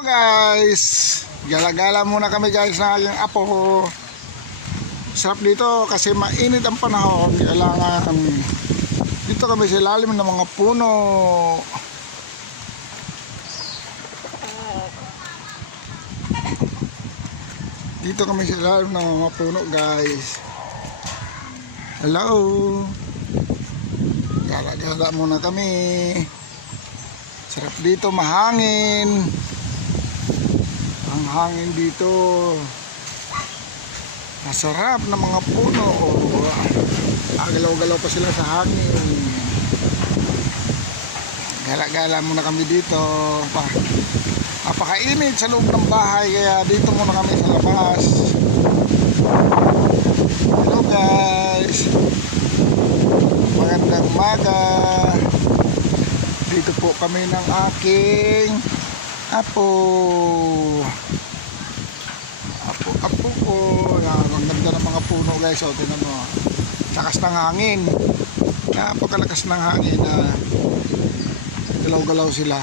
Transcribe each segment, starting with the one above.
Hello guys, gala-gala muna kami guys na aking apo. Sarap dito kasi mainit ang panahon. Kailangan dito kami sa ilalim ng mga puno. Dito kami sa ilalim ng mga puno guys. Hello, gala-gala muna kami. Sarap dito, mahangin. Ang hangin dito. Masarap na mga puno. Galaw-galaw pa sila sa hangin. Gala-gala muna kami dito. Napakainit sa loob ng bahay, kaya dito muna kami sa labas. Hello guys, magandang umaga. Dito po kami ng aking apo ko. Ang ganda ng mga puno guys. O, tingnan mo, lakas ng hangin, napakalakas ng hangin na galaw-galaw sila.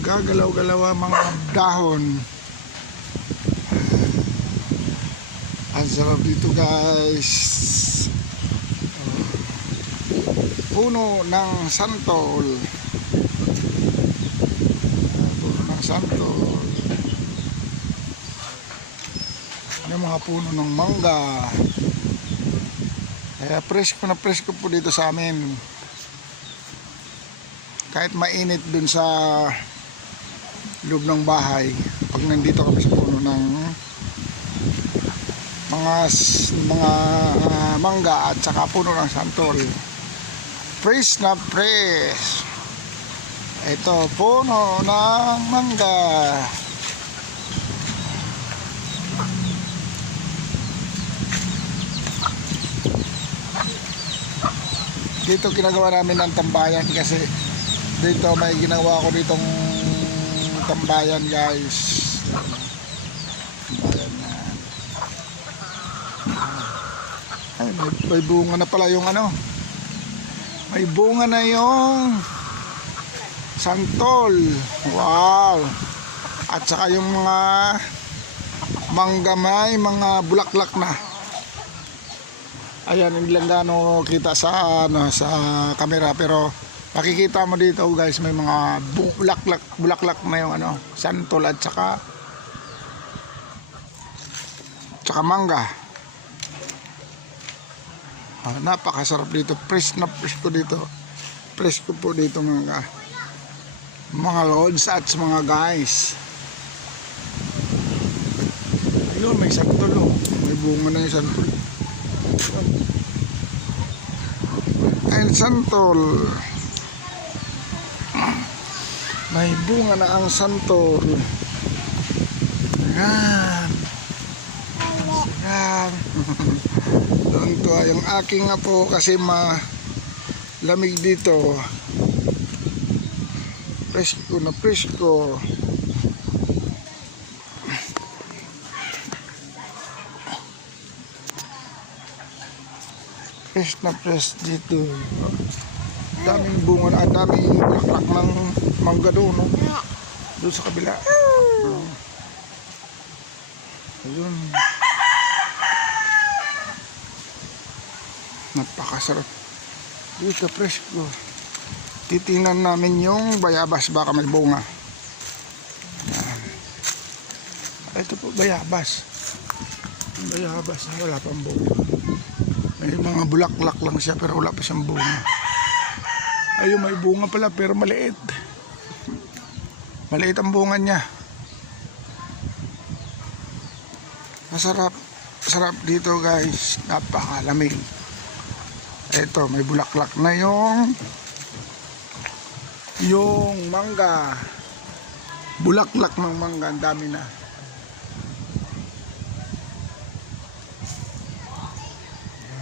Gagalaw-galaw ang mga dahon. Ang sarap dito guys. Puno ng santol. Puno ng santol. Yung mga puno ng mangga. Kaya presko na presko po dito sa amin. Kahit mainit dun sa loob ng bahay, pag nandito kami sa puno ng mga mangga at saka puno ng santol, fresh na fresh. Ito, puno ng mangga. Dito ginagawa namin ng tambayan kasi dito may ginawa ko ditong tambayan guys. Tambayan na. Ay, may bunga na pala yung ano. May bunga na yung santol. Wow. At saka yung mga mangga, may mga bulaklak na. Ayan, hindi lang gaano kita sa sa camera, pero makikita mo dito guys, may mga bulaklak na yung ano, santol at saka mangga. Napakasarap dito, fresh na fresh ko dito. Fresh ko po dito mga lods at mga guys. Ayun, may santol, oh. May bunga na yung santol. Ayun, santol. May bunga na ang santol. Yan. Yan. Ito yung aking apo kasi malamig dito. Presko na presko. Fresh na fresh dito. Daming bunga, daming bulaklak ng mangga doon, no? Doon sa kabila. Ayun. Napakasarap. Dito fresh ko. Titingnan namin yung bayabas, baka may bunga. Yan. Ito po bayabas. Bayabas, wala pang bunga. May mga bulaklak lang siya pero wala pa siyang bunga. Ayun, may bunga pala pero maliit. Maliit ang bunga niya. Masarap. Sarap dito guys. Napakalamig. Ito, may bulaklak na yung mangga. Bulaklak ng mangga, ang dami na.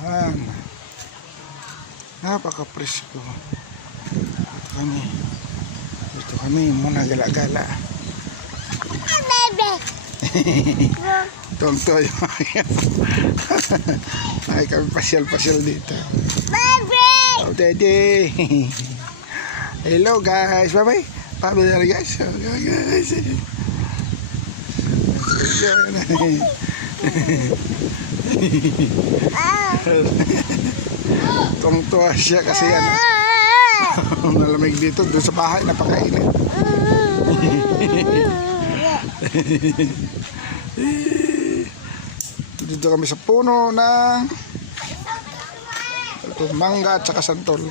Yan. Napaka-presko. Dito kami muna gala-gala. Bebe. Tonto yung ay kami pasyal-pasyal dito. Bebe. Oh, Daddy. Hello guys. Bye-bye. Bye-bye guys. Bye guys. Tungtuwa siya kasi malamig dito doon sa bahay, napakainit. Dito kami sa puno ng mangga at saka santol.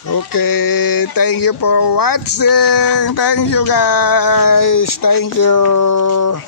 Okay, thank you for watching. Thank you guys. Thank you.